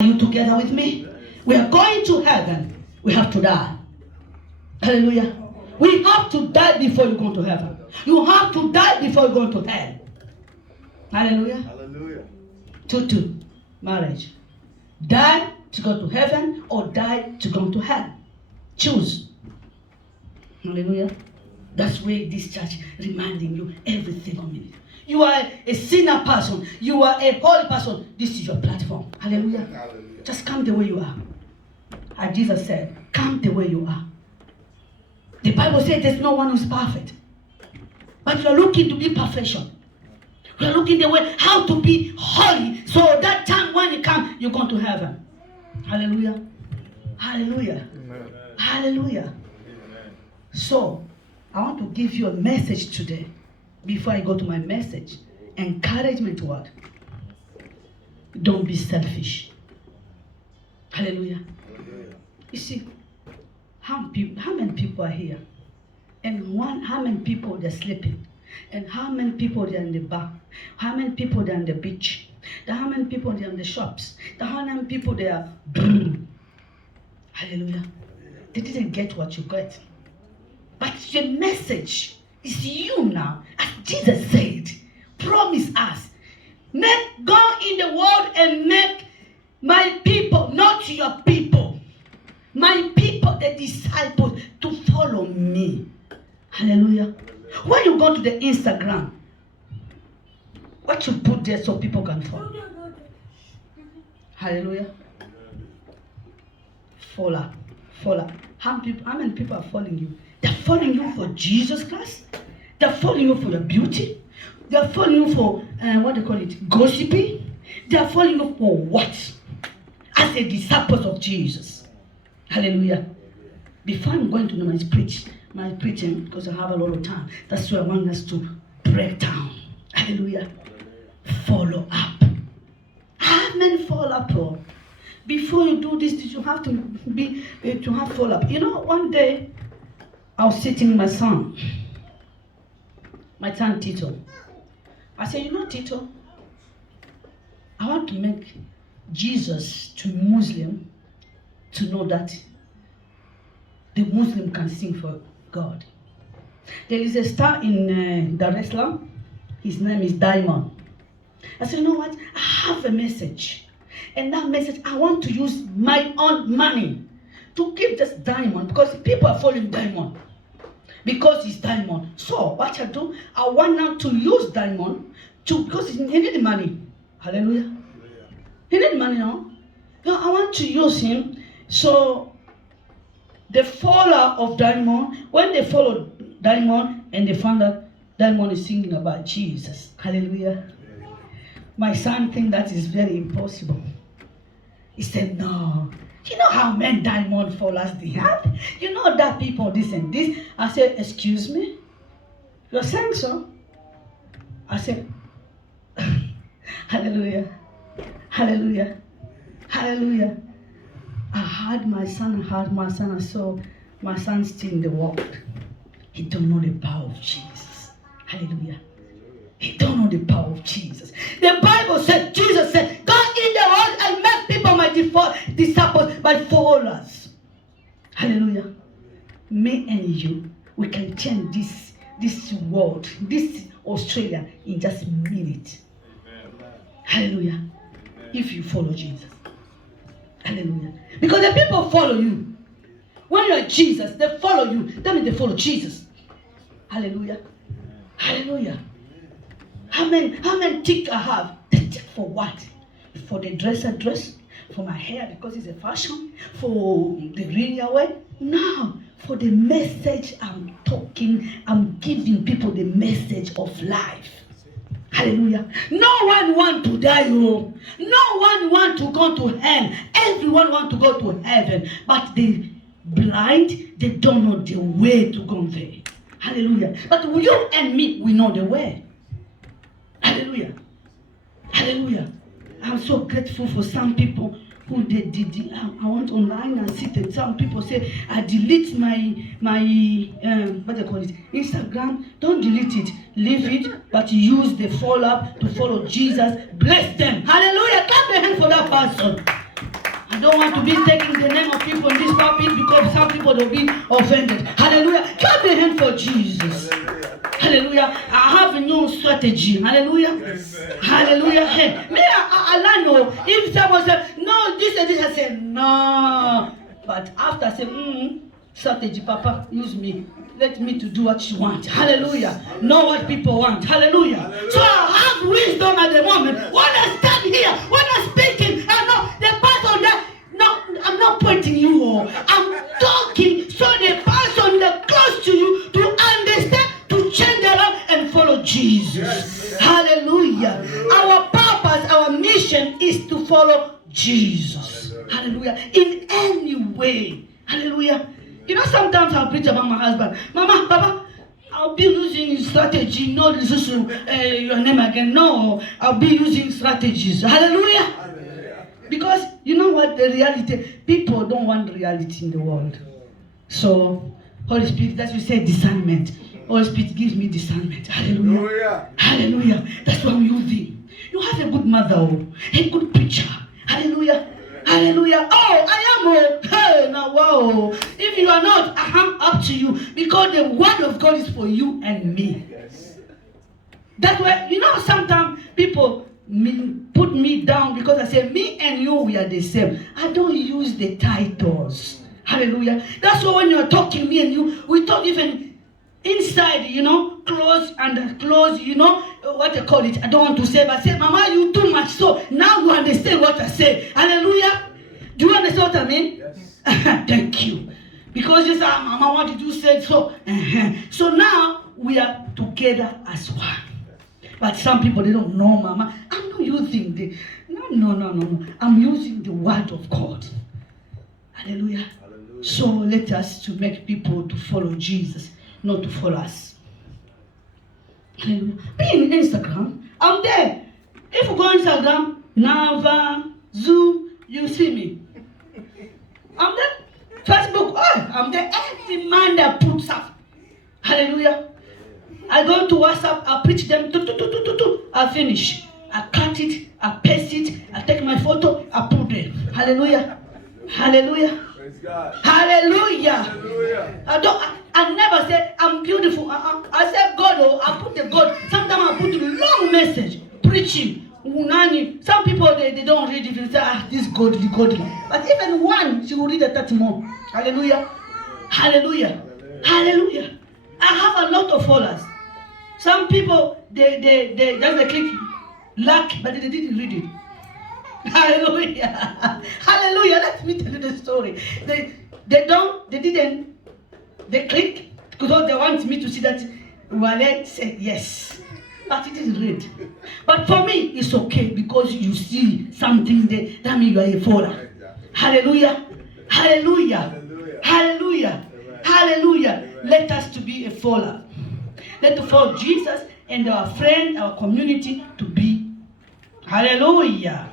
Are you together with me? We are going to heaven. We have to die. Hallelujah. We have to die before you go to heaven. You have to die before you go to hell. Hallelujah. Hallelujah. 2-2. Marriage. Die to go to heaven or die to go to hell. Choose. Hallelujah. That's why this church reminding you every single minute. You are a sinner person. You are a holy person. This is your platform. Hallelujah. Hallelujah. Just come the way you are. As Jesus said, come the way you are. The Bible says there's no one who's perfect. But you're looking to be perfection. You're looking the way how to be holy. So that time when you come, you're going to heaven. Hallelujah. Hallelujah. Amen. Hallelujah. Amen. So, I want to give you a message today. Before I go to my message, encouragement word. Don't be selfish. Hallelujah. Hallelujah. You see, how many people are here? And how many people they're sleeping? And how many people they're in the bar? How many people they're on the beach? How many people they're in the shops? How many people they are? Hallelujah. They didn't get what you got. But the message is you now. As Jesus said, promise us. Go in the world and make my people, not your people. My people, the disciples, to follow me. Hallelujah. When you go to the Instagram, what you put there so people can follow? Hallelujah. Follow. How many people are following you? They're following you for Jesus Christ. They're following you for your beauty. They're following you for, what they call it, gossiping. They're following you for what? As a disciple of Jesus. Hallelujah. Before I'm going to my preaching, because I have a lot of time, that's why I want us to break down. Hallelujah. Follow up. How many follow up, Lord? Before you do this, you have to have follow up. You know, one day I was sitting with my son Tito. I said, you know, Tito, I want to make Jesus to Muslim to know that the Muslim can sing for God. There is a star in Dar es Salaam. His name is Diamond. I said, you know what? I have a message. And that message, I want to use my own money to give this Diamond, because people are following Diamond because he's Diamond. So what I do, I want now to use Diamond because he need money. Hallelujah. He need money now. I want to use him. So the follower of Diamond, when they follow Diamond and they found out Diamond is singing about Jesus. Hallelujah. My son thinks that is very impossible. He said, no. You know how many Diamond followers they have? You know that people this and this. I said, excuse me? You're saying so? I said, hallelujah. Hallelujah. Hallelujah. I heard my son. I saw my son still in the world. He don't know the power of Jesus. Hallelujah. He don't know the power of Jesus. The Bible said, Jesus said, go in the world and make people my disciples, my followers. Hallelujah. Me and you, we can change this world, this Australia in just a minute. Amen. Hallelujah. Amen. If you follow Jesus. Hallelujah. Because the people follow you. When you are Jesus, they follow you. That means they follow Jesus. Hallelujah. Hallelujah. How many tick I have? The tick for what? For the dress I dress? For my hair because it's a fashion? For the ring I wear? No. For the message I'm talking, I'm giving people the message of life. Hallelujah. No one wants to die. No one wants to go to hell. Everyone wants to go to heaven. But the blind, they don't know the way to go there. Hallelujah. But you and me, we know the way. Hallelujah. Hallelujah. I'm so grateful for some people who they did. I went online and see that some people say, I delete my what they call it, Instagram. Don't delete it. Leave it, but use the follow-up to follow Jesus. Bless them. Hallelujah. Clap the hand for that person. don't want to be taking the name of people in this pulpit because some people will be offended. Hallelujah. Clap your hand for Jesus. Hallelujah. I have a new strategy. Hallelujah. Amen. Hallelujah. Hey, me, I know. If someone said, no, this and this, I said, no. But after I said, strategy, Papa, use me. Let me to do what you want. Hallelujah. Know what people want. Hallelujah. Hallelujah. So I have wisdom at the moment. When I stand here, when I'm speaking, I know the person that, no, I'm not pointing you all. I'm talking so the person that close to you to understand, to change their life and follow Jesus. Yes. Hallelujah. Hallelujah. Our purpose, our mission is to follow Jesus. Hallelujah. Hallelujah. In any way. Hallelujah. You know, sometimes I'll preach about my husband. Mama, Papa, I'll be using strategy, not your name again. No, I'll be using strategies. Hallelujah. Hallelujah. Because you know what, the reality, people don't want reality in the world. So, Holy Spirit, that's we say discernment. Holy Spirit gives me discernment. Hallelujah. Hallelujah. That's what I'm using. You have a good mother, a good preacher. Hallelujah. Hallelujah. Oh, I am. Hey, now, wow. If you are not, I'm up to you. Because the word of God is for you and me. Yes. That's why, you know, sometimes people put me down because I say, me and you, we are the same. I don't use the titles. Hallelujah. That's why when you're talking, me and you, we talk even inside, you know, close and close, you know, what they call it. I don't want to say, but I say, Mama, you too much. So now you understand what I say. Hallelujah. Do you understand what I mean? Yes. Thank you. Because you say, Mama, what did you say? So, so now we are together as one. But some people, they don't know, Mama. I'm not using the, no. I'm using the word of God. Hallelujah. Hallelujah. So let us to make people to follow Jesus, not to follow us. Hallelujah. Be in Instagram. I'm there. If you go on Instagram, Nava, Zoom, you see me. I'm there. Facebook, I'm there. Every man that puts up. Hallelujah. I go to WhatsApp, I preach them, I finish. I cut it, I paste it, I take my photo, I put it. Hallelujah. Hallelujah. Praise God. Hallelujah. Hallelujah. I never say I'm beautiful. I said God, I put the God. Sometimes I put a long message, preaching. Some people they don't read it and say, this godly. But even one, she will read it 30 more. Hallelujah. Hallelujah. Hallelujah. I have a lot of followers. Some people they just click like, but they didn't read it. Hallelujah. Hallelujah. Let me tell you the story. They click because they want me to see that Wale said yes. But it didn't read. But for me, it's okay because you see something there. That means you are a follower. Hallelujah. Hallelujah. Hallelujah. Hallelujah. Let us to be a follower. Let us follow Jesus and our friend, our community to be. Hallelujah.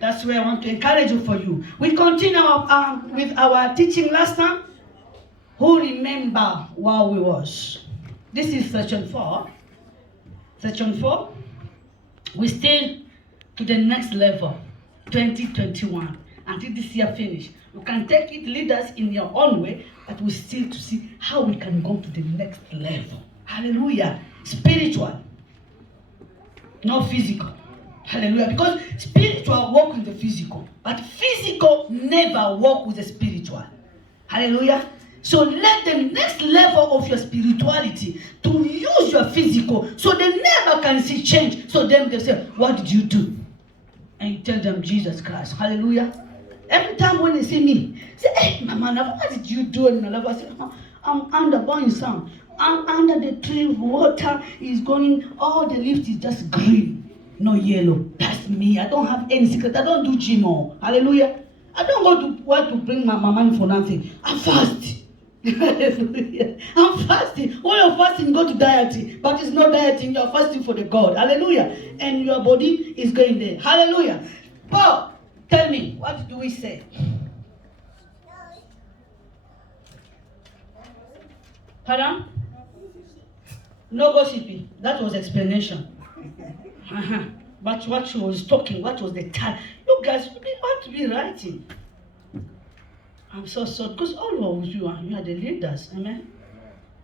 That's where I want to encourage you for you. We continue with our teaching last time. Who remember where we was? This is section 4. Section 4. We still to the next level, 2021. Until this year finish. You can take it, lead us in your own way, but we still to see how we can go to the next level. Hallelujah. Spiritual, not physical. Hallelujah. Because spiritual work with the physical, but physical never work with the spiritual. Hallelujah. So let the next level of your spirituality to use your physical so they never can see change. So then they say, what did you do? And you tell them Jesus Christ. Hallelujah. Every time when they see me, say, hey, Mama, what did you do? And I say, I'm under burning sun. I'm under the tree, water is going, all the leaves is just green, no yellow. That's me. I don't have any secret. I don't do gym. Hallelujah. I don't want to bring my money for nothing. I'm fasting. Hallelujah. I'm fasting. When you're fasting, go to dieting. But it's not dieting, you're fasting for the God. Hallelujah. And your body is going there. Hallelujah. Paul, tell me, what do we say? Pardon? No gossiping. That was explanation. But what she was talking, what was the time? You guys, you ought to be writing. I'm so sorry, because all of you are the leaders, amen?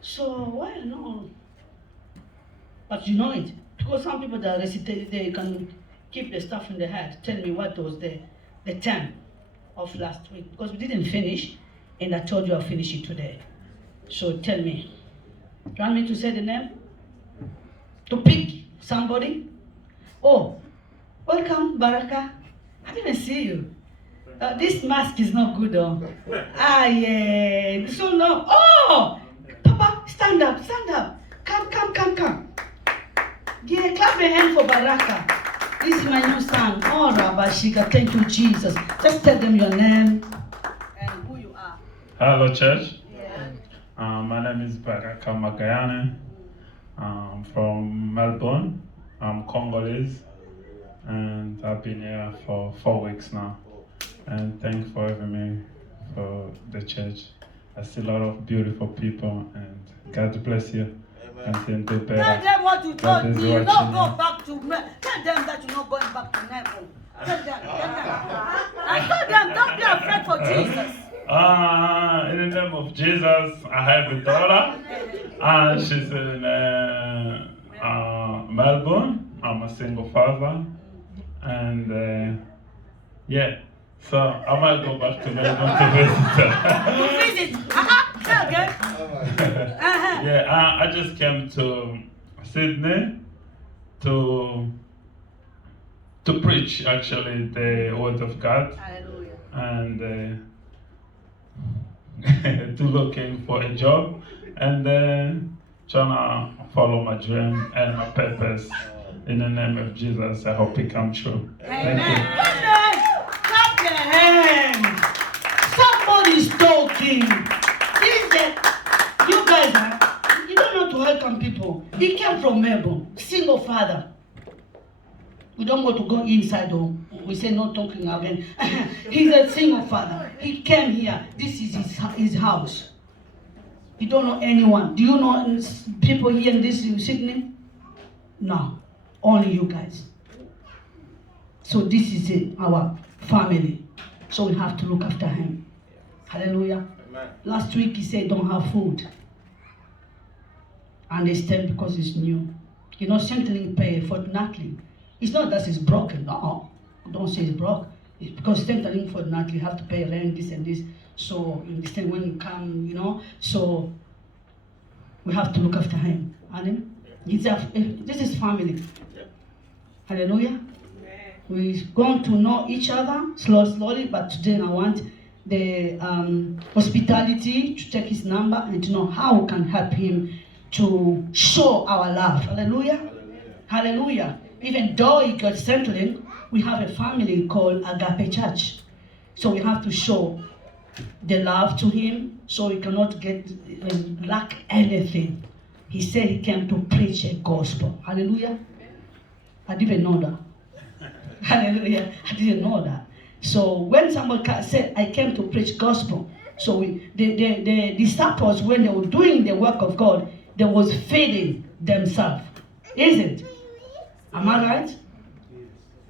So, why not? But you know it. Because some people that recited, they can keep the stuff in their head. Tell me what was the time of last week. Because we didn't finish, and I told you I'll finish it today. So tell me. You want me to say the name? To pick somebody? Oh, welcome, Baraka. I didn't see you. This mask is not good, though. Yeah. So no. Oh, Papa, stand up, stand up. Come. Yeah, clap your hand for Baraka. This is my new son. Oh, Rabashika. Thank you, Jesus. Just tell them your name and who you are. Hello, church. Yeah. My name is Baraka Magayane. I'm from Melbourne. I'm Congolese, and I've been here for 4 weeks now. And thank you for having me for the church. I see a lot of beautiful people, and God bless you. And tell them what you told me. You not go back to me. Tell them that you're not going back to Nebo. Tell them. I told them, don't be afraid for Jesus. In the name of Jesus, I have a daughter. She's in Melbourne. I'm a single father. And yeah, so I might go back to Melbourne to visit her. Visit? Okay. Yeah, I just came to Sydney to preach actually the word of God. Hallelujah. And to looking for a job and trying to follow my dream and my purpose. In the name of Jesus, I hope it comes true. Amen. Thank you. Clap your hand. Somebody's talking. You guys, you don't know to welcome people. He came from Melbourne, single father. We don't want to go inside home. We say no talking again. He's a single father. He came here. This is his house. You don't know anyone. Do you know people here in Sydney? No. Only you guys. So this is it, our family. So we have to look after him. Hallelujah. Amen. Last week he said don't have food. Understand because it's new. You know, Centrelink pay fortnightly. It's not that it's broken. No, don't say it's broke. It's because Centrelink fortnightly you have to pay rent, this and this. So you understand when you come, you know. So we have to look after him. Amen. This is family. Hallelujah. We're going to know each other slowly, but today I want the hospitality to take his number and to know how we can help him to show our love. Hallelujah. Hallelujah. Even though he got Centrelink, we have a family called Agape Church. So we have to show the love to him so he cannot lack anything. He said he came to preach a gospel. Hallelujah. I didn't know that. Hallelujah. I didn't know that. So when somebody said, I came to preach gospel, so the disciples, when they were doing the work of God, they was feeding themselves. Isn't it? Am I right?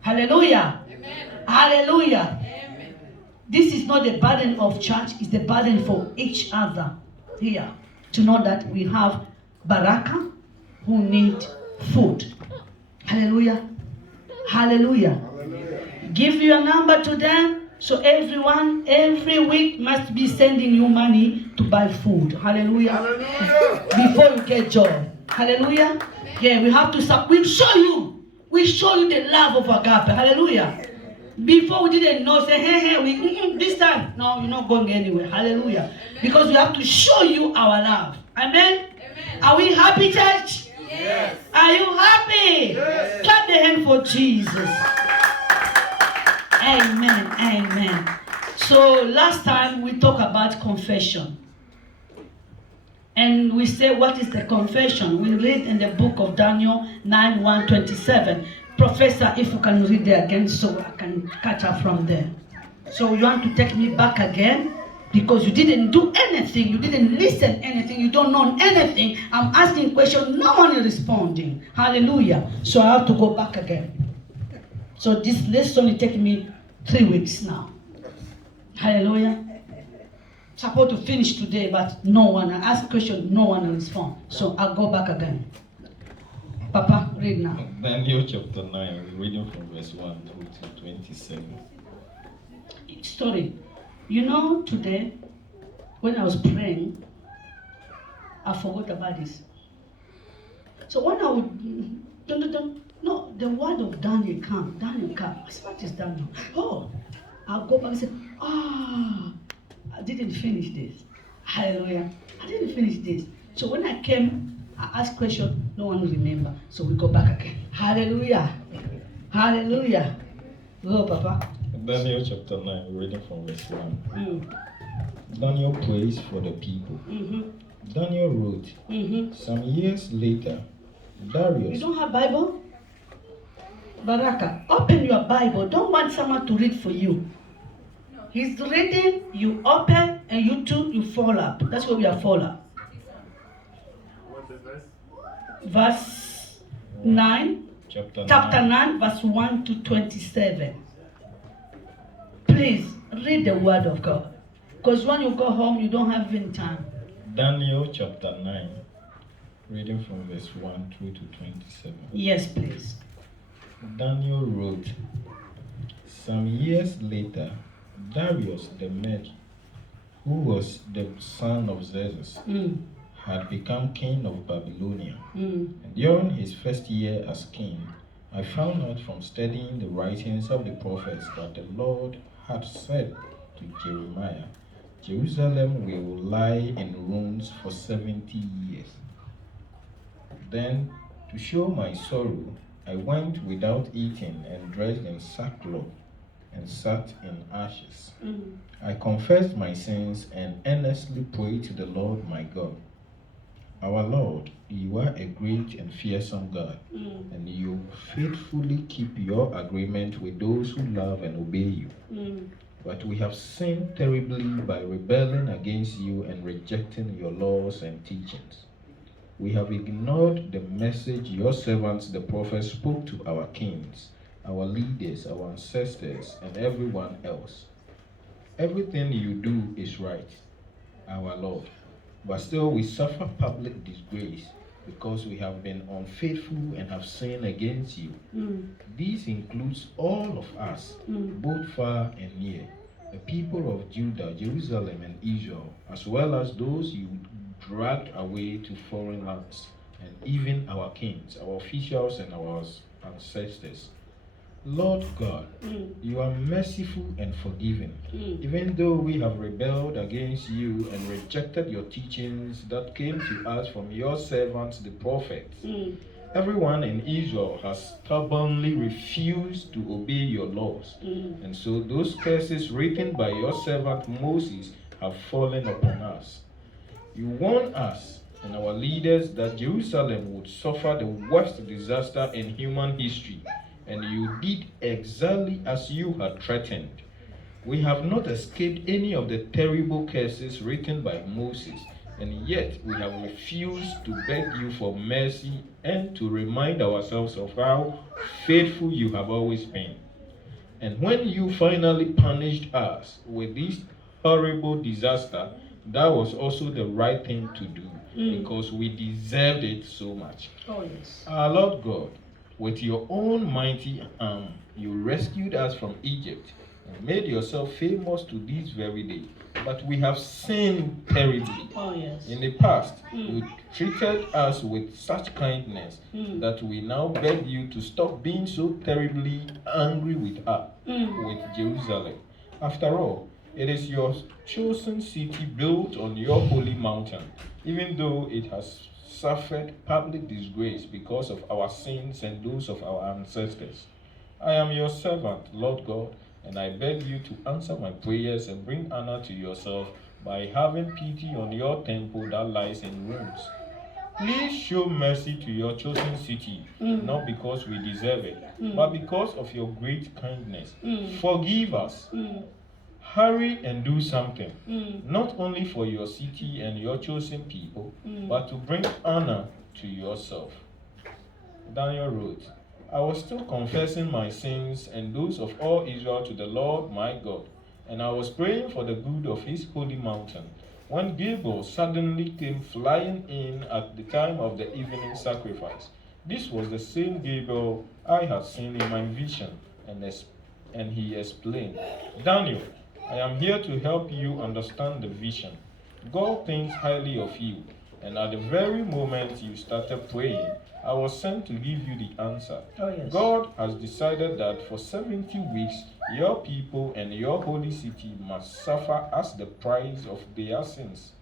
Hallelujah. Amen. Hallelujah. Amen. This is not the burden of church, it's the burden for each other here. To know that we have Baraka who need food. Hallelujah. Hallelujah. Hallelujah. Give your number to them. So everyone, every week must be sending you money to buy food. Hallelujah. Hallelujah. Before you get job. Hallelujah. Yeah, we have to we show you the love of Agape. Hallelujah. Before we didn't know, say, hey, this time, no, you're not going anywhere. Hallelujah. Because we have to show you our love. Amen. Amen. Are we happy, church? Yes. Are you happy? Yes. Clap the hand for Jesus. Amen. Amen. So last time we talked about confession. And we say, what is the confession? We read in the book of Daniel 9:1-27. Professor, if you can read it again so I can catch up from there. So you want to take me back again? Because you didn't do anything, you didn't listen anything, you don't know anything. I'm asking questions, no one is responding. Hallelujah. So I have to go back again. So this lesson is taking me 3 weeks now. Hallelujah. supposed to finish today, but no one. I ask question, no one respond. So I'll go back again. Papa, read now. Daniel chapter 9, reading from verse 1 through to 27. Story. You know, today, when I was praying, I forgot about this. So when I would, no, the word of Daniel come. I said, what is Daniel? Oh, I'll go back and say, I didn't finish this. Hallelujah. I didn't finish this. So when I came, I asked question, no one will remember. So we go back again. Hallelujah. Hallelujah. Go, Papa. Daniel chapter 9, reading from verse 1. Daniel prays for the people. Daniel wrote, some years later, Darius. You don't have Bible? Baraka, open your Bible. Don't want someone to read for you. He's reading, you open, and you too, you fall up. That's where we are fall up. What's the verse? Verse 9. Chapter 9, verse 1 to 27. Please, read the word of God. Because when you go home, you don't have even time. Daniel chapter 9, reading from verse 1 through to 27. Yes, please. Daniel wrote, some years later, Darius the Mede, who was the son of Xerxes, had become king of Babylonia. And during his first year as king, I found out from studying the writings of the prophets that the Lord had said to Jeremiah, Jerusalem will lie in ruins for 70 years. Then, to show my sorrow, I went without eating and dressed in sackcloth and sat in ashes. I confessed my sins and earnestly prayed to the Lord my God. Our Lord, you are a great and fearsome God, and you faithfully keep your agreement with those who love and obey you. But we have sinned terribly by rebelling against you and rejecting your laws and teachings. We have ignored the message your servants the prophets spoke to our kings, our leaders, our ancestors, and everyone else. Everything you do is right, our Lord. But still we suffer public disgrace because we have been unfaithful and have sinned against you. This includes all of us, both far and near, the people of Judah, Jerusalem, and Israel, as well as those you dragged away to foreign lands, and even our kings, our officials, and our ancestors. Lord God, you are merciful and forgiving. Even though we have rebelled against you and rejected your teachings that came to us from your servants, the prophets, everyone in Israel has stubbornly refused to obey your laws. And so those curses written by your servant Moses have fallen upon us. You warned us and our leaders that Jerusalem would suffer the worst disaster in human history, and you did exactly as you had threatened. We have not escaped any of the terrible curses written by Moses, and yet we have refused to beg you for mercy and to remind ourselves of how faithful you have always been. And when you finally punished us with this horrible disaster, that was also the right thing to do, because we deserved it so much. Oh, yes. Our Lord God, with your own mighty arm, you rescued us from Egypt and made yourself famous to this very day. But we have sinned terribly. Oh, yes. In the past, you treated us with such kindness that we now beg you to stop being so terribly angry with us, with Jerusalem. After all, it is your chosen city built on your holy mountain, even though it has suffered public disgrace because of our sins and those of our ancestors. I am your servant, Lord God, and I beg you to answer my prayers and bring honor to yourself by having pity on your temple that lies in ruins. Please show mercy to your chosen city, not because we deserve it, but because of your great kindness. Forgive us. Hurry and do something, not only for your city and your chosen people, but to bring honor to yourself. Daniel wrote, I was still confessing my sins and those of all Israel to the Lord my God, and I was praying for the good of his holy mountain, when Gabriel suddenly came flying in at the time of the evening sacrifice. This was the same Gabriel I had seen in my vision, and he explained, Daniel, I am here to help you understand the vision. God thinks highly of you, and at the very moment you started praying, I was sent to give you the answer. Oh, yes. God has decided that for 70 weeks, your people and your holy city must suffer as the price of their sins.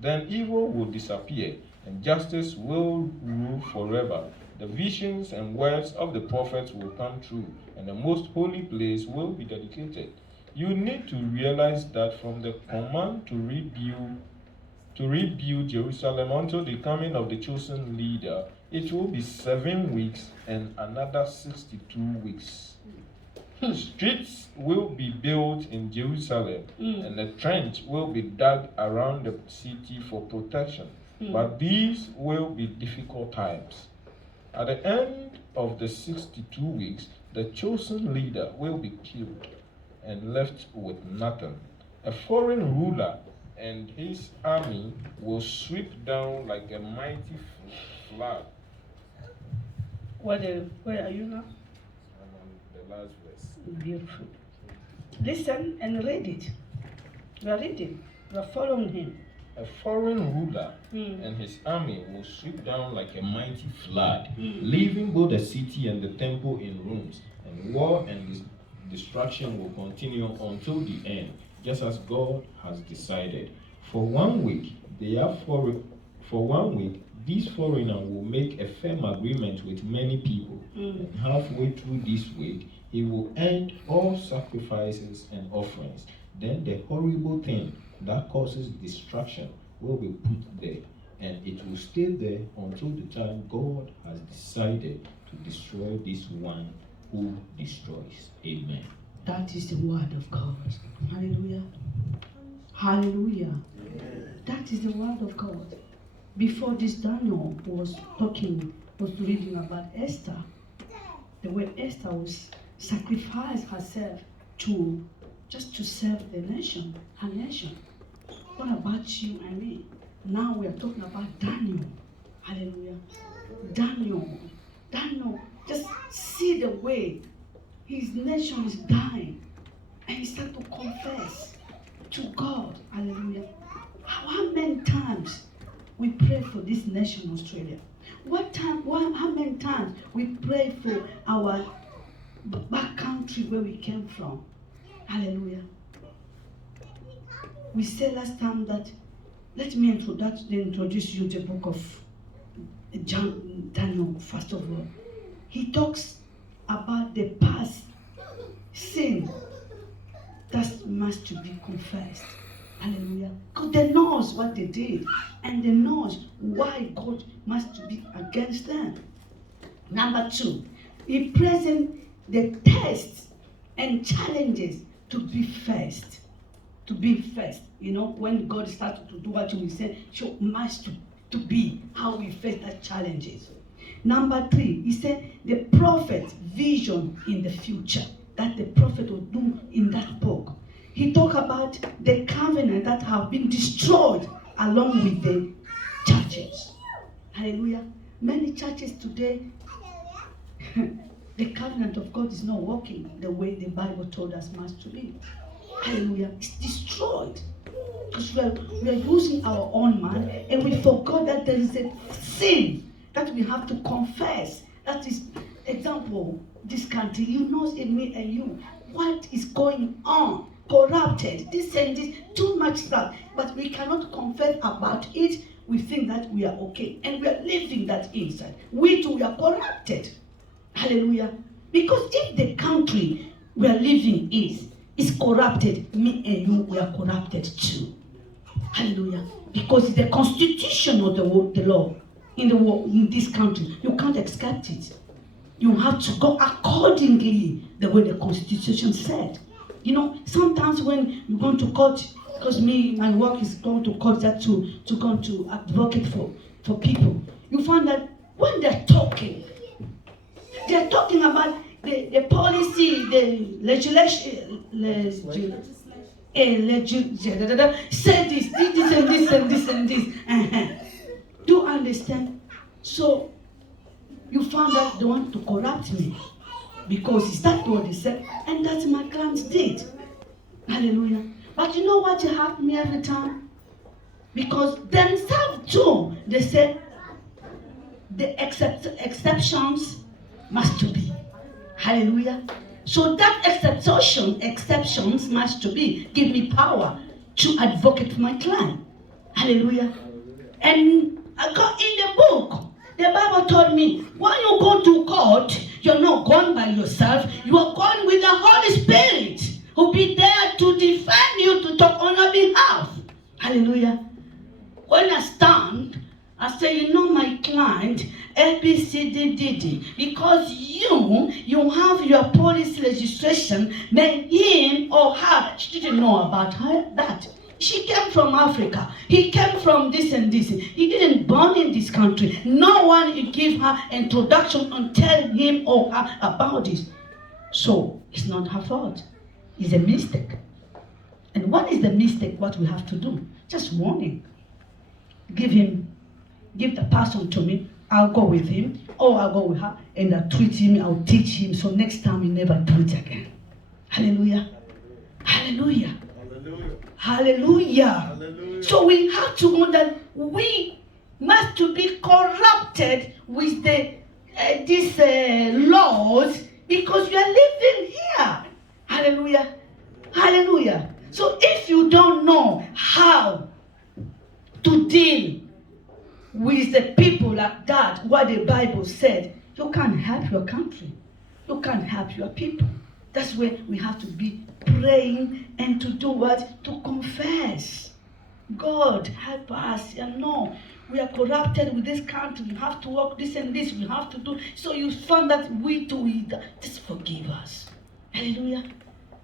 Then evil will disappear, and justice will rule forever. The visions and words of the prophets will come true, and the most holy place will be dedicated. You need to realize that from the command to rebuild Jerusalem until the coming of the chosen leader, it will be 7 weeks and another 62 weeks. Streets will be built in Jerusalem, and a trench will be dug around the city for protection. But these will be difficult times. At the end of the 62 weeks, the chosen leader will be killed and left with nothing. A foreign ruler and his army will sweep down like a mighty flood. Where are you now? I'm on the last verse. Beautiful. Listen and read it. We are reading. We are following him. A foreign ruler and his army will sweep down like a mighty flood, leaving both the city and the temple in ruins, and war and destruction will continue until the end, just as God has decided. For 1 week, these foreigners will make a firm agreement with many people. And halfway through this week, he will end all sacrifices and offerings. Then the horrible thing that causes destruction will be put there, and it will stay there until the time God has decided to destroy this one who destroys. Amen. That is the word of God. Hallelujah. Hallelujah. That is the word of God. Before this, Daniel was reading about Esther. The way Esther was sacrificed herself just to serve the nation, her nation. What about you and me? Now we are talking about Daniel. Hallelujah. Daniel, just see the way his nation is dying. And he started to confess to God. Hallelujah. How many times we pray for this nation, Australia? How many times we pray for our back country where we came from? Hallelujah. We said last time that, let me introduce you to the book of Daniel, first of all. He talks about the past sin that must to be confessed. Hallelujah. Because they knows what they did, and they knows why God must to be against them. Number 2, he presents the tests and challenges to be first. To be first. You know, when God started to do what we said, so must to be how we face that challenges. Number 3, he said the prophet vision in the future that the prophet will do in that book. He talked about the covenant that have been destroyed along with the churches. Hallelujah. Many churches today, the covenant of God is not working the way the Bible told us must to be. Hallelujah. It's destroyed. Because we are using our own mind, and we forgot that there is a sin that we have to confess. That is, example, this country, you know, me and you, what is going on? Corrupted, this and this, too much stuff, but we cannot confess about it. We think that we are okay, and we are living that inside. We too, we are corrupted. Hallelujah. Because if the country we are living is corrupted, me and you, we are corrupted too. Hallelujah. Because it's the constitution of the law in this country. You can't accept it. You have to go accordingly the way the constitution said. You know, sometimes when you go to court, because my work is going to court, that to go to advocate for people, you find that when they're talking about the policy, the legislation, say this and this and this and this. Do you understand? So you found out they want to corrupt me because is that what they said? And that's my clients did. Hallelujah. But you know what helped me every time? Because themselves too, they said the exceptions must to be. Hallelujah. So that exceptions must to be. Give me power to advocate for my client. Hallelujah. And I got in the book. The Bible told me, when you go to court, you're not going by yourself. You are going with the Holy Spirit who will be there to defend you, to talk on your behalf. Hallelujah. When I stand, I say, you know my client, ABCDDD, because you have your police registration, then him or her, she didn't know about that. She came from Africa. He came from this and this. He didn't born in this country. No one will give her introduction and tell him or her about this. So it's not her fault. It's a mistake. And what is the mistake? What we have to do? Just warning. Give the person to me. I'll go with him, or I'll go with her, and I'll treat him. I'll teach him. So next time he never do it again. Hallelujah. Hallelujah. Hallelujah. Hallelujah. So we have to know that we must to be corrupted with these laws because we are living here. Hallelujah. Hallelujah. So if you don't know how to deal with the people like that, what the Bible said, you can't help your country. You can't help your people. That's where we have to be praying and to do what? To confess. God, help us. You know, we are corrupted with this country. We have to work this and this. We have to do. So you found that we too, just forgive us. Hallelujah.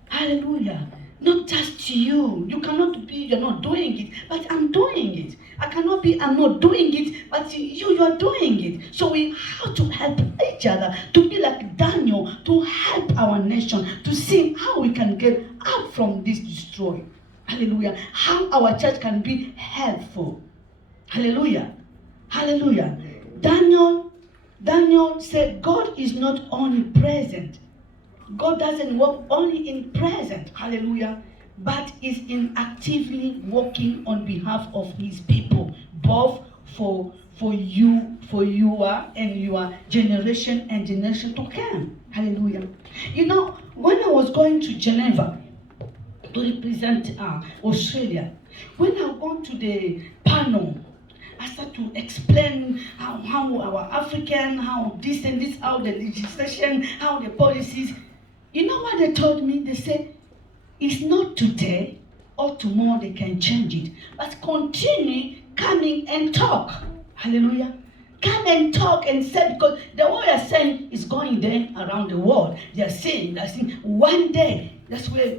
Hallelujah. Not just you. You cannot be, you're not doing it, but I'm doing it. I cannot be, I'm not doing it, but you are doing it. So we have to help each other to be like Daniel, to help our nation, to see how we can get out from this destroy. Hallelujah. How our church can be helpful. Hallelujah. Hallelujah. Daniel said God is not omnipresent. God doesn't work only in present, hallelujah, but is in actively working on behalf of his people, both for your and your generation and generation to come. Hallelujah. You know, when I was going to Geneva to represent Australia, when I went to the panel, I started to explain how our African, how this and this, how the legislation, how the policies. You know what they told me? They said, it's not today or tomorrow they can change it, but continue coming and talk. Hallelujah. Come and talk and say, because the way you're saying is going there around the world. They're saying one day, that's where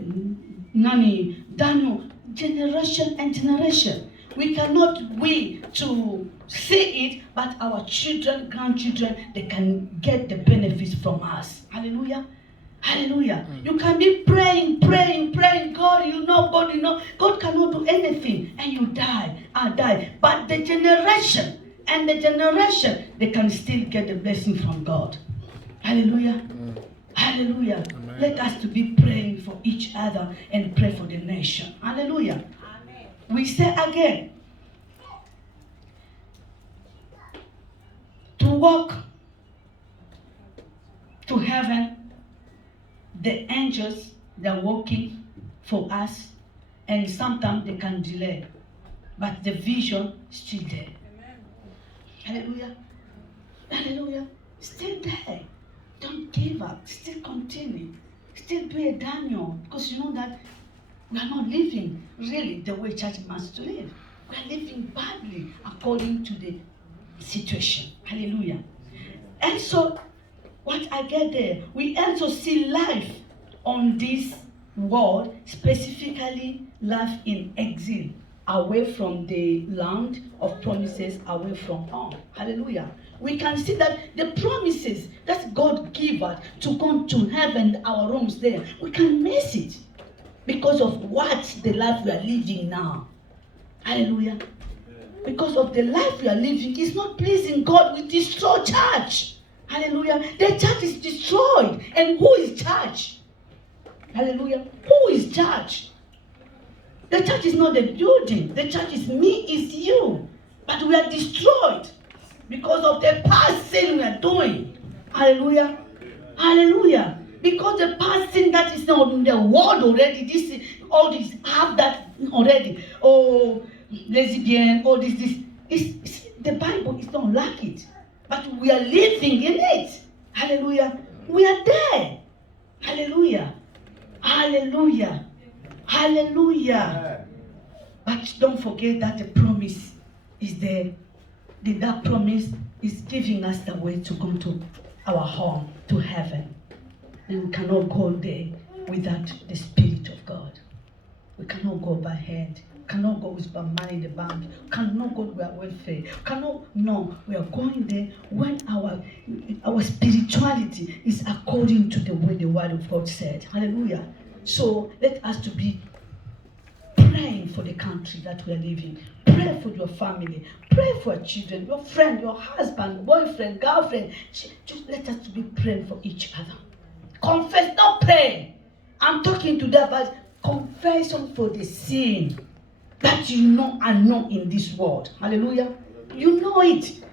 Nani, Daniel, generation and generation. We cannot wait to see it, but our children, grandchildren, they can get the benefits from us. Hallelujah. Hallelujah. You can be praying. God, you know. God cannot do anything. And you die. I die. But the generation, they can still get the blessing from God. Hallelujah. Hallelujah. Amen. Let us to be praying for each other and pray for the nation. Hallelujah. Amen. We say again, to walk to heaven, the angels, they're working for us, and sometimes they can delay, but the vision is still there. Amen. Hallelujah. Hallelujah. Still there. Don't give up. Still continue. Still be a Daniel, because you know that we are not living really the way church must live. We are living badly according to the situation. Hallelujah. And so, what I get there, we also see life on this world, specifically life in exile, away from the land of promises, away from home. Hallelujah. We can see that the promises that God gave us to come to heaven, our rooms there, we can miss it. Because of what the life we are living now. Hallelujah. Because of the life we are living is not pleasing God. We destroy church. Hallelujah. The church is destroyed. And who is church? Hallelujah. Who is church? The church is not the building. The church is me, is you. But we are destroyed because of the past sin we are doing. Hallelujah. Hallelujah. Because the past sin that is not in the world already, all this have that already. Oh, lesbian, all this. The Bible is not like it. But we are living in it. Hallelujah. We are there. Hallelujah. Hallelujah. Hallelujah. But don't forget that the promise is there. That promise is giving us the way to come to our home, to heaven. And we cannot go there without the Spirit of God. We cannot go by head. We cannot go with our money in the bank. We cannot go with our welfare. We are going there when our spirituality is according to the way the Word of God said. Hallelujah. So let us to be praying for the country that we are living. Pray for your family. Pray for your children, your friend, your husband, boyfriend, girlfriend. Just let us to be praying for each other. Confess, not pray. I'm talking to them about confession for the sin that you know and know in this world. Hallelujah. You know it.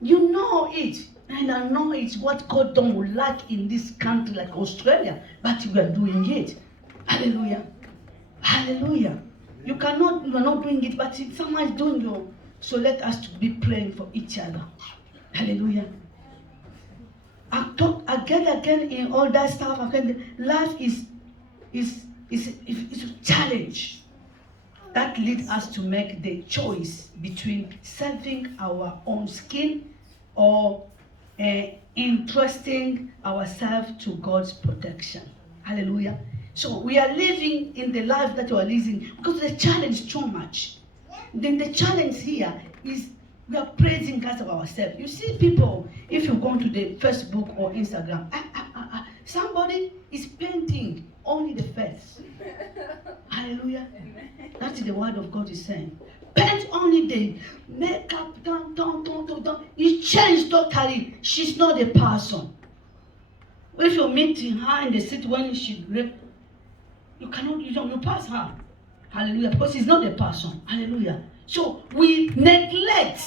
You know it. And I know it's what God don't like in this country like Australia. But we are doing it. Hallelujah. Hallelujah. You are not doing it, but someone is doing it. So let us to be praying for each other. Hallelujah. I talk again in all that stuff. Life is a challenge that leads us to make the choice between saving our own skin or entrusting ourselves to God's protection. Hallelujah. So we are living in the life that we are living because the challenge is too much. Then the challenge here is we are praising God of ourselves. You see people, if you go to the Facebook or Instagram, somebody is painting only the face. Hallelujah. That's the word of God is saying. Paint only the makeup, done. It changed totally. She's not a person. If you meet her in the city when she raped, you pass her. Hallelujah. Because she's not a person. Hallelujah. So we neglect.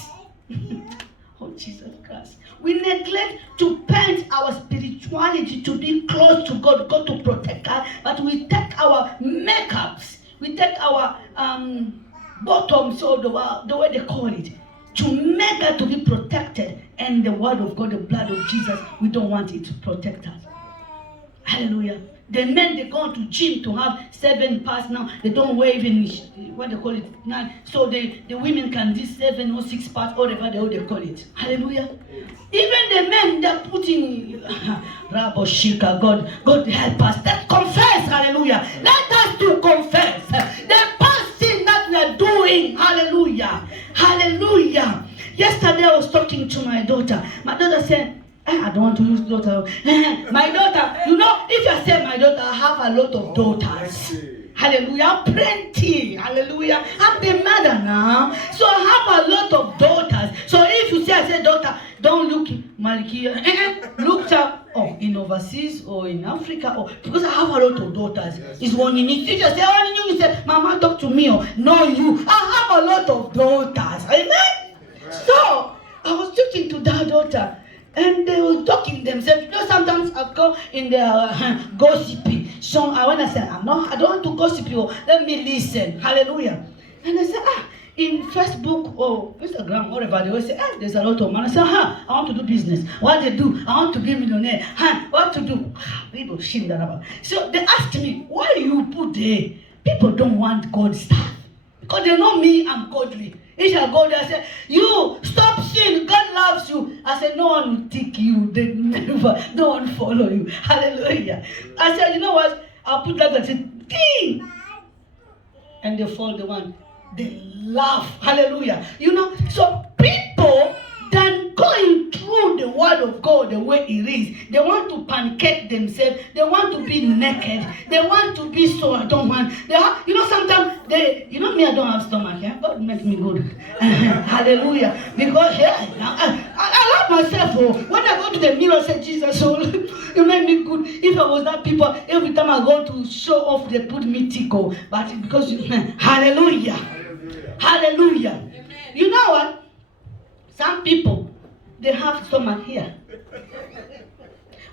Oh, Jesus Christ. We neglect to paint our spirituality to be close to God to protect us. But we take our makeups, we take our bottoms, or the way they call it, to make us to be protected. And the word of God, the blood of Jesus, we don't want it to protect us. Hallelujah. The men, they go to gym to have 7 parts now. They don't wear even what they call it 9. So the women can do 7 or 6 parts, whatever they call it. Hallelujah. Even the men, they're putting Rabo Shika, God help us. Let's confess. Hallelujah. Let us to confess the past sin that we are doing. Hallelujah. Hallelujah. Yesterday I was talking to my daughter. My daughter said, I don't want to use daughter. My daughter, if I say my daughter, I have a lot of daughters. Hallelujah. Plenty. Hallelujah. I'm the mother now. So I have a lot of daughters. So if you say, I say daughter, don't look Malikia. Look up in overseas or in Africa. Because I have a lot of daughters. It's one in it. If you say, you say, Mama, talk to me. No, you. I have a lot of daughters. Amen. So I was talking to that daughter. And they were talking themselves. Sometimes I go in their gossipy. So when I say, I don't want to gossip you. Let me listen. Hallelujah. And I said, in Facebook or Instagram, whatever, they always say, there's a lot of money. I say, I want to do business. What they do? I want to be a millionaire. What to do? People shit that about. So they asked me, why you put there? People don't want God stuff. Because they know me, I'm godly. He shall go there and say, you, stop sin, God loves you. I said, no one will take you, no one follow you. Hallelujah. I said, you know what? I'll put that and say, ding. And they fall the one. They laugh. Hallelujah. So people then going through want the word of God the way it is. They want to pancake themselves. They want to be naked. They want to be so I don't want. Sometimes me, I don't have stomach. Yeah? God make me good. Hallelujah. Because I love myself. Oh. When I go to the mirror, I say, Jesus, oh, you make me good. If I was that people, every time I go to show off, they put me tickle. But because hallelujah. Hallelujah. Amen. You know what? Some people, they have stomach here.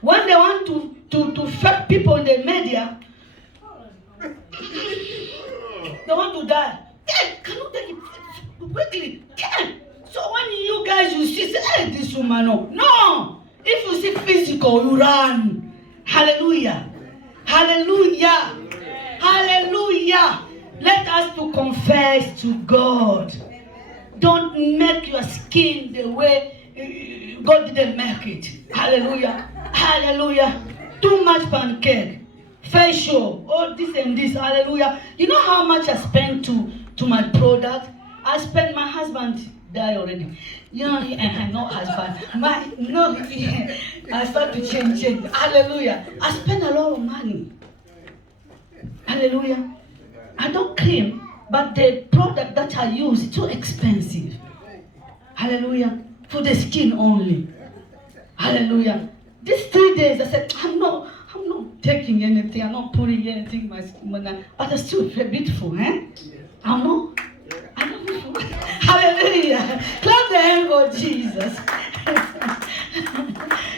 When they want to fake people in the media, they want to die. Hey, can you take it quickly? Can. So when you guys you see, say, hey, this woman, no. If you see physical, you run. Hallelujah. Hallelujah. Hallelujah. Let us to confess to God. Don't make your skin the way God didn't make it. Hallelujah. Hallelujah. Too much pancake. Facial. All this and this. Hallelujah. You know how much I spent to my product? I spent, my husband died already. No husband. I start to change. Hallelujah. I spent a lot of money. Hallelujah. I don't claim, but the product that I use is too expensive. Hallelujah. For the skin only. Hallelujah. These 3 days I said, I'm not taking anything, I'm not putting anything in my skin, but I still feel beautiful, I'm not beautiful. Hallelujah. Clap the hand for Jesus.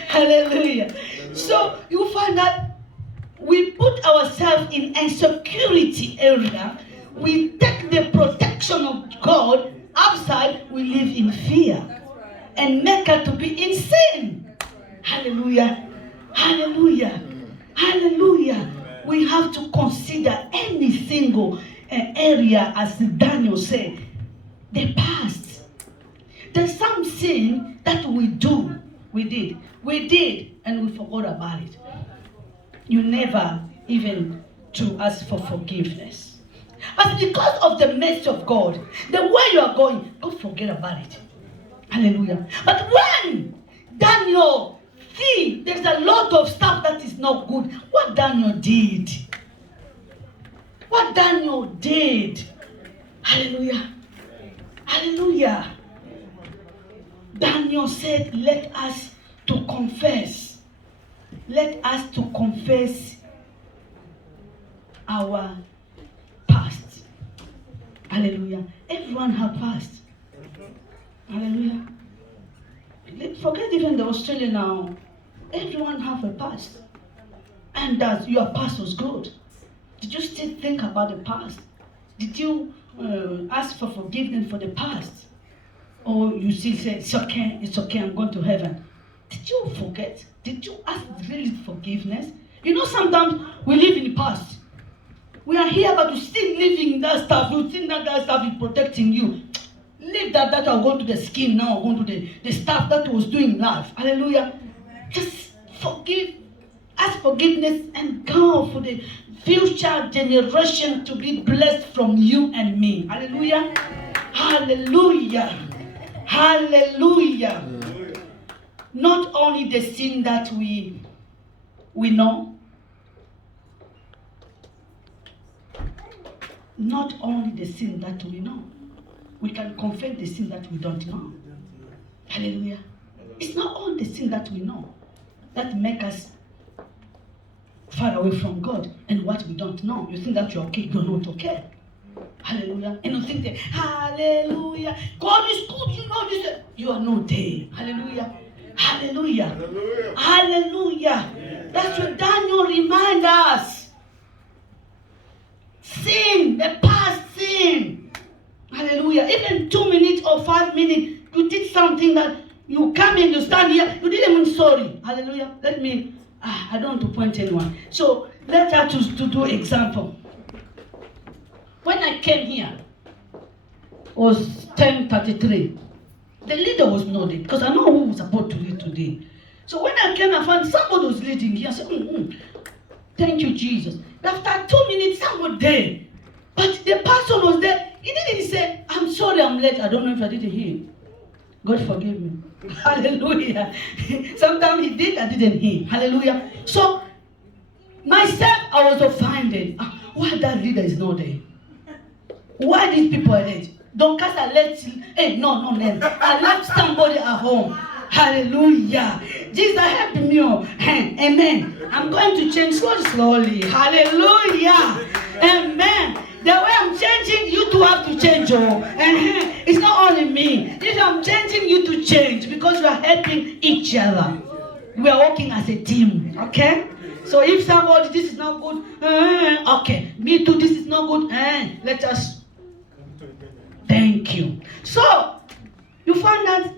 Hallelujah. So you find that we put ourselves in insecurity area. We take the protection of God outside. We live in fear and make her to be insane. Hallelujah. Hallelujah. Hallelujah. We have to consider any single area, as Daniel said, the past. There's something that we did, and we forgot about it. You never even to ask for forgiveness. But because of the mercy of God, the way you are going, don't forget about it. Hallelujah. But when Daniel see there's a lot of stuff that is not good, what Daniel did. What Daniel did. Hallelujah. Hallelujah. Daniel said, let us to confess. Let us to confess our past. Hallelujah. Everyone have past. Hallelujah. Forget even the Australian now. Everyone have a past. And that your past was good. Did you still think about the past? Did you ask for forgiveness for the past? Or you still say, it's okay, I'm going to heaven. Did you forget? Did you ask really forgiveness? Sometimes we live in the past. We are here, but we're still living in that stuff. You think that stuff is protecting you. Leave that I'll go to the skin now, I'll go to the stuff that was doing life. Hallelujah. Just forgive. Ask forgiveness and go for the future generation to be blessed from you and me. Hallelujah. Hallelujah. Hallelujah. Not only the sin that we know, not only the sin that we know, we can confess the sin that we don't know. Hallelujah. It's not all the sin that we know that make us far away from God, and what we don't know. You think that you're okay, you're not okay. Hallelujah. And you think that, hallelujah, God is good, this. You are not there. Hallelujah. Hallelujah. Hallelujah. Hallelujah. That's what Daniel reminds us. Sin, the past sin. Hallelujah. Even 2 minutes or 5 minutes, you did something that you come in, you stand here, you didn't even sorry. Hallelujah. I don't want to point anyone. So let's have to do example. When I came here, it was 10:33. The leader was not there because I know who was supposed to lead today. So when I came, I found somebody was leading here. I said, thank you, Jesus. After 2 minutes, someone there. But the person was there. He didn't say, I'm sorry I'm late. I don't know if I didn't hear. God forgive me. Hallelujah. Sometimes he did, I didn't hear. Hallelujah. So, myself, I was offended. Why that leader is not there? Why these people are there? Don't cast I left. Hey, no. I left somebody at home. Hallelujah. Jesus help me. Amen. I'm going to change slowly. Hallelujah. Amen. The way I'm changing, you too have to change. It's not only me. If I'm changing, you to change because we are helping each other. We are working as a team. Okay? So if somebody, this is not good, okay. Me too, this is not good. Let us. Thank you. So, you find that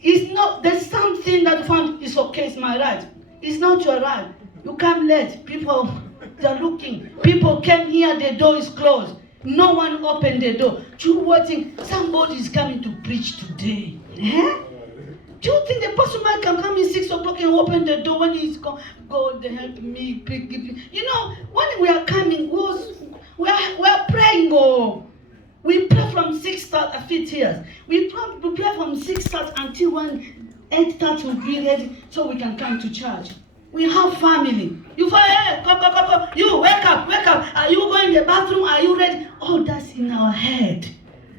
it's not, there's something that you find is okay, it's my right. It's not your right. You come late. People, they're looking. People came here, the door is closed. No one opened the door. You waiting, somebody is coming to preach today. Do you think the pastor might can come in 6 o'clock and open the door when he's gone? God help me, give me. You know, when we are coming, we are praying. We pray from 6:30 years. We pray from 6:30 until 8:30 will be ready so we can come to church. We have family. You say, hey, go. You wake up. Are you going to the bathroom? Are you ready? All that's in our head.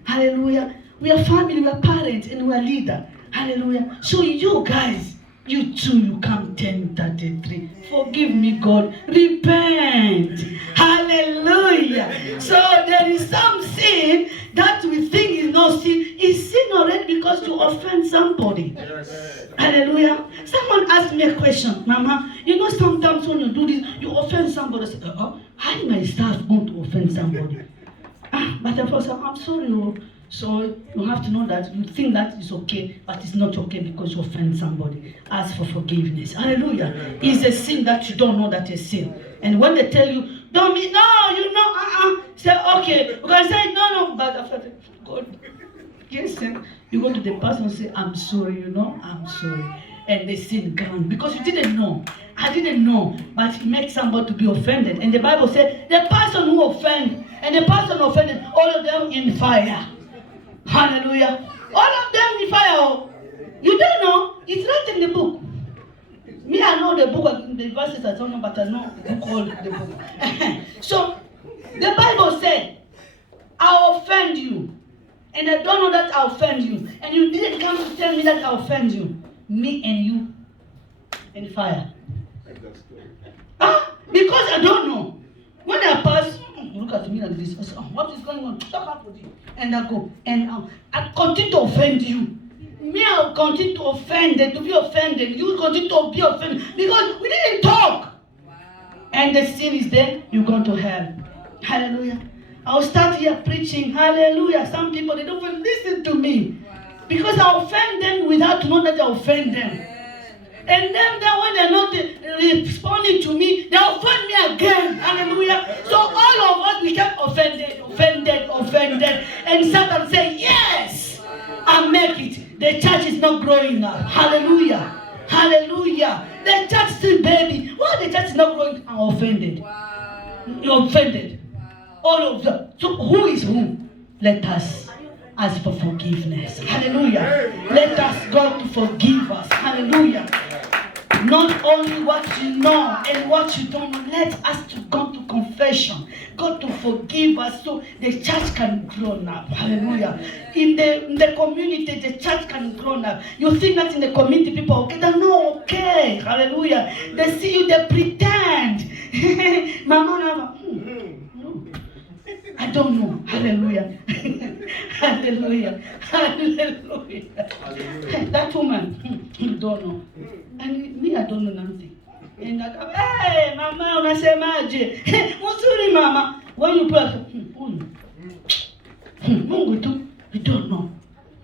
Hallelujah. We are family, we are parents, and we are leader. Hallelujah. So you guys, you too, you come 10:33. Forgive me, God. Repent. Hallelujah. So there is some sin that we think is not sin. Is sin already because you offend somebody. Yes. Hallelujah. Someone asked me a question, Mama. You know sometimes when you do this, you offend somebody. I say, how myself going to offend somebody? But of course, I'm sorry. So you have to know that you think that is okay, but it's not okay because you offend somebody. Ask for forgiveness. Hallelujah. It's a sin that you don't know that is sin. And when they tell you, don't mean, no, you know, say, okay. Because say, no, but after God, yes, you go to the person and say, I'm sorry, I'm sorry. And they sin gone because you didn't know. I didn't know, but it makes somebody to be offended. And the Bible said, the person who offended, and the person offended, all of them in fire. Hallelujah. All of them in fire. You don't know. It's not in the book. Me, I know the book, the verses I don't know, but I know the book, all the book. So, the Bible said, I offend you. And I don't know that I offend you. And you didn't come to tell me that I offend you. Me and you in fire. Because I don't know. When I pass, look at me like this. I say, what is going on? Talk up with you. And I go. And I continue to offend you. Me, I will continue to offend, to be offended. You will continue to be offended. Because we didn't talk. Wow. And the sin is there, you're going to hell. Hallelujah. I'll start here preaching. Hallelujah. Some people, they don't even listen to me. Wow. Because I offend them without knowing that I offend them. And then when they're not responding to me, they offend me again. Hallelujah. So all of us became offended. And Satan said, yes, I make it. The church is not growing up. Hallelujah. Hallelujah. The church still baby. Why the church is not growing? I'm offended. You're offended. All of them. So who is who? Let us ask for forgiveness. Hallelujah. Let us God to forgive us. Hallelujah. Not only what you know and what you don't know. Let us to go to confession. God to forgive us so the church can grow up. Hallelujah. In the community, the church can grow up. You think that in the community people are okay? They're not okay. Hallelujah. They see you, they pretend. Mama, no. I don't know. Hallelujah. Hallelujah. Hallelujah. That woman, you don't know. And me, I don't know nothing. And I go, hey, mama, unasemaje? Muzuri, mama. When you pray, Mungu tu, we don't know.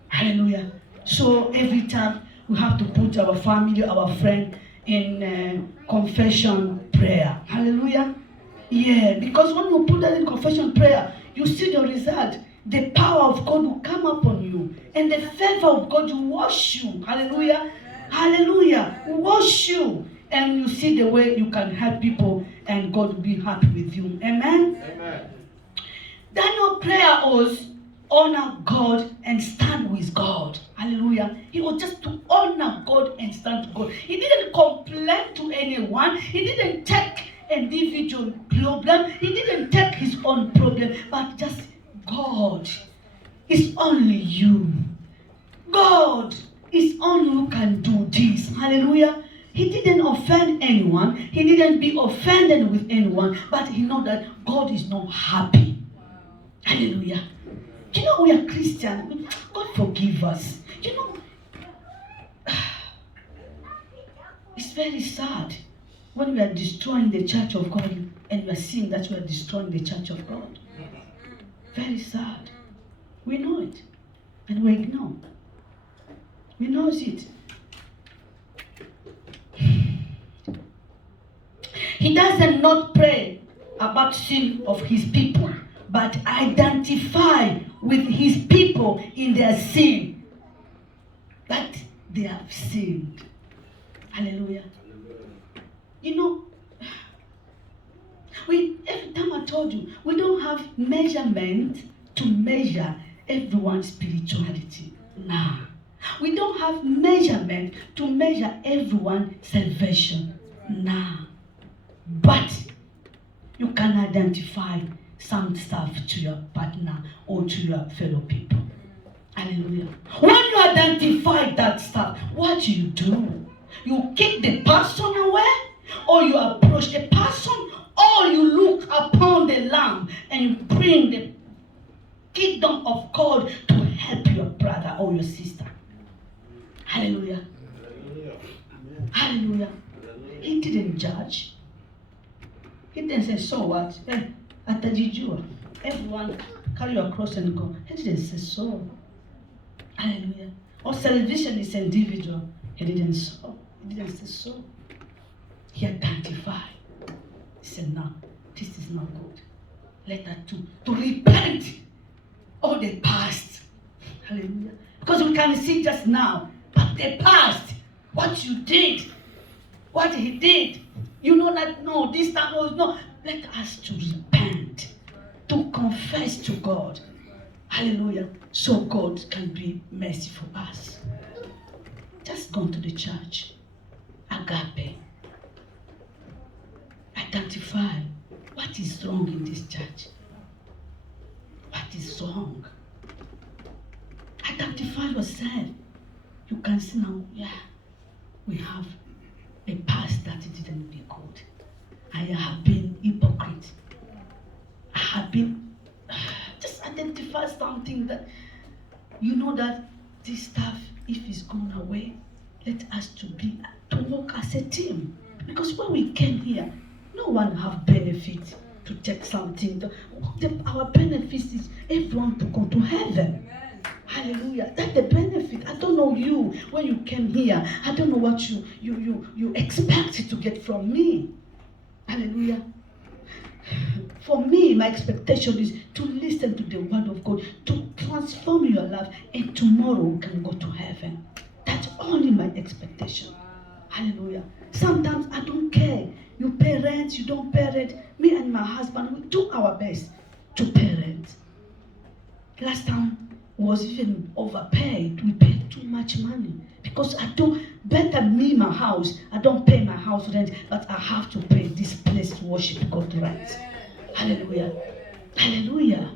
Hallelujah. So every time we have to put our family, our friend in confession prayer. Hallelujah. Yeah, because when you put that in confession prayer, you see the result. The power of God will come upon you. And the favor of God will wash you. Hallelujah. Hallelujah. Wash you. And you see the way you can help people and God will be happy with you. Amen? Amen. Daniel prayer was honor God and stand with God. Hallelujah. He was just to honor God and stand to God. He didn't complain to anyone. He didn't take individual problem. He didn't take his own problem. But just God. It's only you. God is only who can do this. Hallelujah. He didn't offend anyone. He didn't be offended with anyone. But he know that God is not happy. Hallelujah. You know, we are Christians. God forgive us. You know, it's very sad when we are destroying the church of God and we are seeing that we are destroying the church of God. Very sad. We know it. And we ignore. We know it. He doesn't not pray about sin of his people, but identify with his people in their sin. That they have sinned. Hallelujah. You know, every time I told you, we don't have measurement to measure everyone's spirituality. Nah. We don't have measurement to measure everyone's salvation. Nah. But you can identify some stuff to your partner or to your fellow people. Hallelujah. When you identify that stuff, what do? You kick the person away, or you approach the person, or you look upon the lamb and you bring the kingdom of God to help your brother or your sister. Hallelujah. Hallelujah. He didn't judge. He didn't say, so what? Atajijua. Everyone carry your cross and go. He didn't say so. Hallelujah. Or salvation is individual. He didn't so. He didn't say so. He identified. He said, no, this is not good. Let that to repent of the past. Hallelujah. Because we can see just now, but the past, what you did, what he did, you know that no, this time was no. Let us to repent, to confess to God. Hallelujah. So God can be merciful for us. Just go to the church. Agape. Identify what is wrong in this church. What is wrong? Identify yourself. You can see now, yeah, we have a past that it didn't be good. I have been hypocrite. I have been, just identify something that, you know that this stuff, if it's gone away, let us to work as a team. Because when we came here, no one have benefit to take something. Our benefit is everyone to go to heaven. Hallelujah. That's the benefit. I don't know you when you came here. I don't know what you expected to get from me. Hallelujah. For me, my expectation is to listen to the word of God, to transform your life, and tomorrow we can go to heaven. That's only my expectation. Hallelujah. Sometimes I don't care. You pay rent, you don't pay rent. Me and my husband, we do our best to pay rent. Last time was even overpaid. We paid too much money. Because I don't, better me, my house, I don't pay my house rent, but I have to pay this place to worship God rent. Hallelujah. Hallelujah.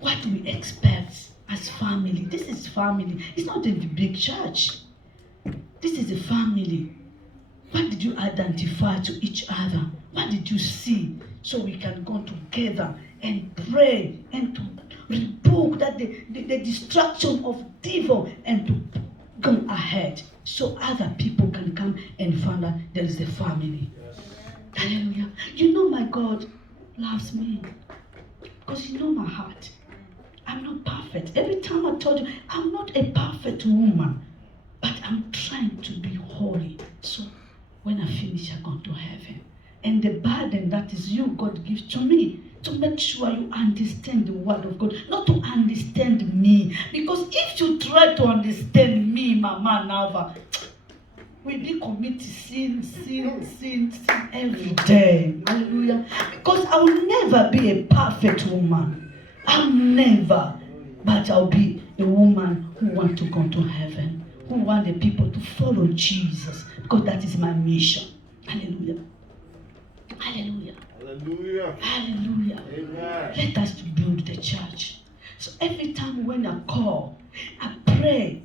What do we expect as family? This is family. It's not a big church. This is a family. What did you identify to each other? What did you see? So we can go together and pray and to rebuke that the destruction of devil and to go ahead so other people can come and find out there is a family. Hallelujah. You know my God loves me because you know my heart. I'm not perfect. Every time I told you, I'm not a perfect woman, but I'm trying to be holy. So when I finish, I go to heaven. And the burden that is you, God gives to me to make sure you understand the word of God, not to understand me. Because if you try to understand me, Mama Nava, we be committing sin every day. Hallelujah. Because I will never be a perfect woman. I'll never. But I'll be a woman who wants to go to heaven, who wants the people to follow Jesus, because that is my mission. Hallelujah. Hallelujah. Hallelujah. Hallelujah. Amen. Let us build the church. So every time when I call, I pray,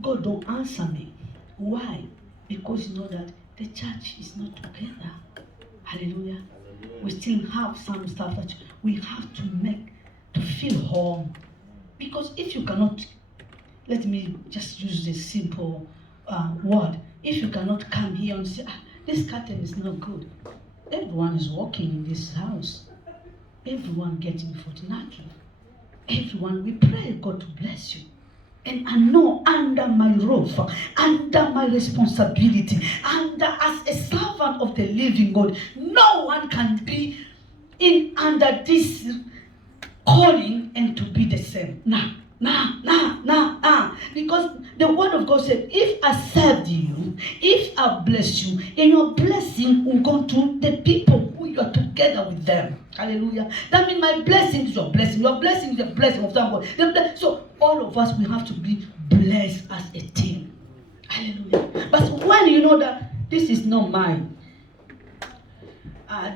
God don't answer me. Why? Because you know that the church is not together. Hallelujah. We still have some stuff that we have to make to feel home. Because if you cannot, let me just use this simple word. If you cannot come here and say, this curtain is not good. Everyone is walking in this house. Everyone getting food naturally. Everyone, we pray God to bless you. And I know under my roof, under my responsibility, as a servant of the living God, no one can be under this calling and to be the same. Because the word of God said, if I served you, if I bless you, and your blessing will go to the people who you are together with them. Hallelujah. That means my blessing is your blessing. Your blessing is the blessing of somebody. So all of us, we have to be blessed as a team. Hallelujah. But when you know that this is not mine,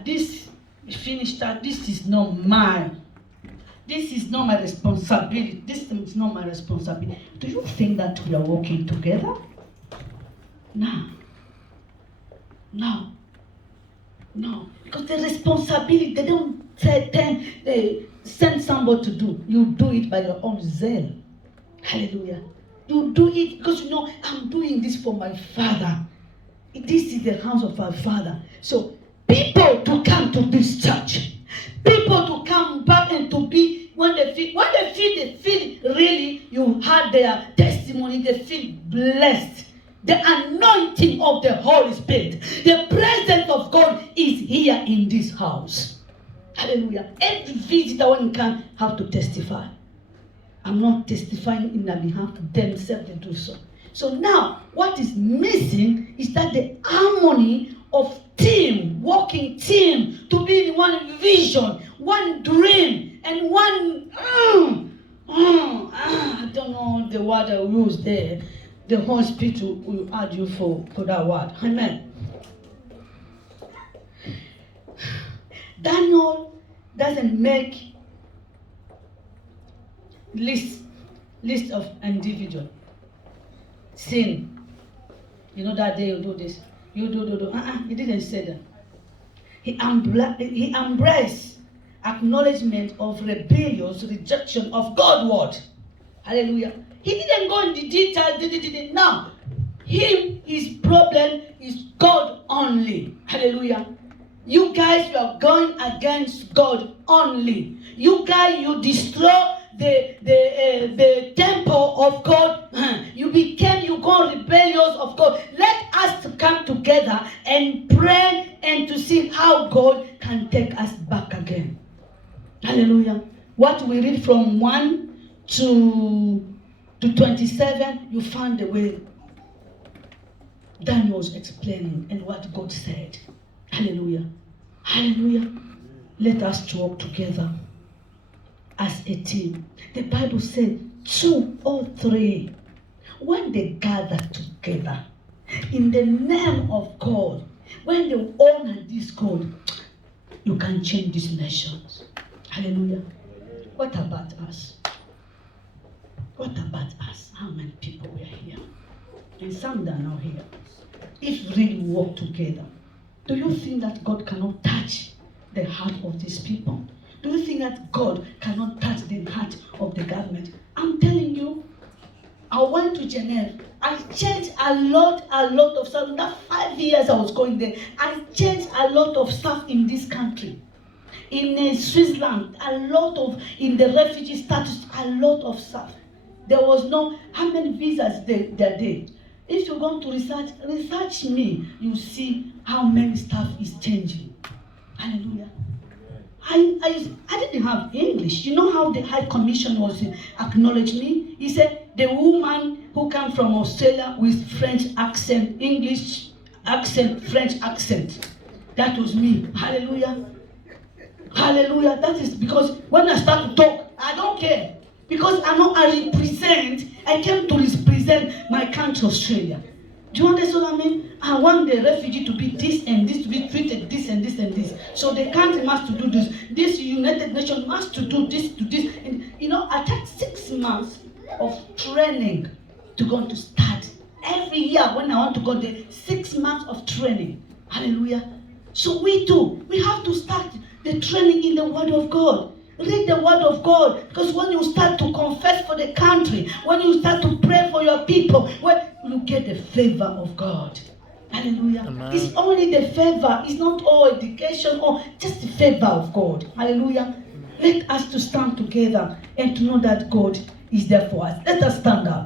this finished that, this is not mine. This is not my responsibility. This is not my responsibility. Do you think that we are working together? No. Because the responsibility, they don't they send somebody to do. You do it by your own zeal. Hallelujah. You do it because you know, I'm doing this for my Father. This is the house of our Father. So people to come to this church. People to come back and to be, when they feel really you had their testimony, they feel blessed. The anointing of the Holy Spirit, the presence of God is here in this house. Hallelujah. Every visitor when you come have to testify. I'm not testifying in their behalf, themselves they do so. So now, what is missing is that the harmony of team, working team, to be in one vision, one dream, and one, I don't know the word I will use there. The Holy Spirit will add you for that word. Amen. Daniel doesn't make list of individual. Sin. You know that day you do this. You do. He didn't say that. He embraced acknowledgement of rebellious rejection of God's word. Hallelujah. He didn't go into detail. Now, his problem is God only. Hallelujah. You guys, you are going against God only. You guys, you destroy the temple of God. You go rebellious of God. Let us to come together and pray and to see how God can take us back again. Hallelujah. What we read from 1 to 27, you find the way Daniel was explaining and what God said. Hallelujah. Hallelujah. Let us work together as a team. The Bible said 2 or 3, when they gather together in the name of God, when they honor this God, you can change these nations. Hallelujah. What about us? What about us? How many people we are here? And some that are not here. If really we work together, do you think that God cannot touch the heart of these people? Do you think that God cannot touch the heart of the government? I'm telling you, I went to Geneva. I changed a lot of stuff. In that 5 years I was going there, I changed a lot of stuff in this country. In Switzerland, in the refugee status, a lot of stuff. There was no, how many visas there did? If you're going to research me, you see how many stuff is changing. Hallelujah. I didn't have English. You know how the High Commission was acknowledged me? He said, the woman who came from Australia with French accent, English accent, French accent. That was me. Hallelujah. Hallelujah. That is because when I start to talk, I don't care. Because I came to represent my country, Australia. Do you understand what I mean? I want the refugee to be this and this, to be treated this and this and this. So the country must to do this. This United Nations must to do this to this. And I take 6 months of training to go to start. Every year when I want to go there, 6 months of training. Hallelujah. So we have to start the training in the Word of God. Read the Word of God, because when you start to confess for the country, when you start to pray for your people, when you get the favor of God. Hallelujah. Amen. It's only the favor. It's not all education or just the favor of God. Hallelujah. Let us to stand together and to know that God is there for us. Let us stand up.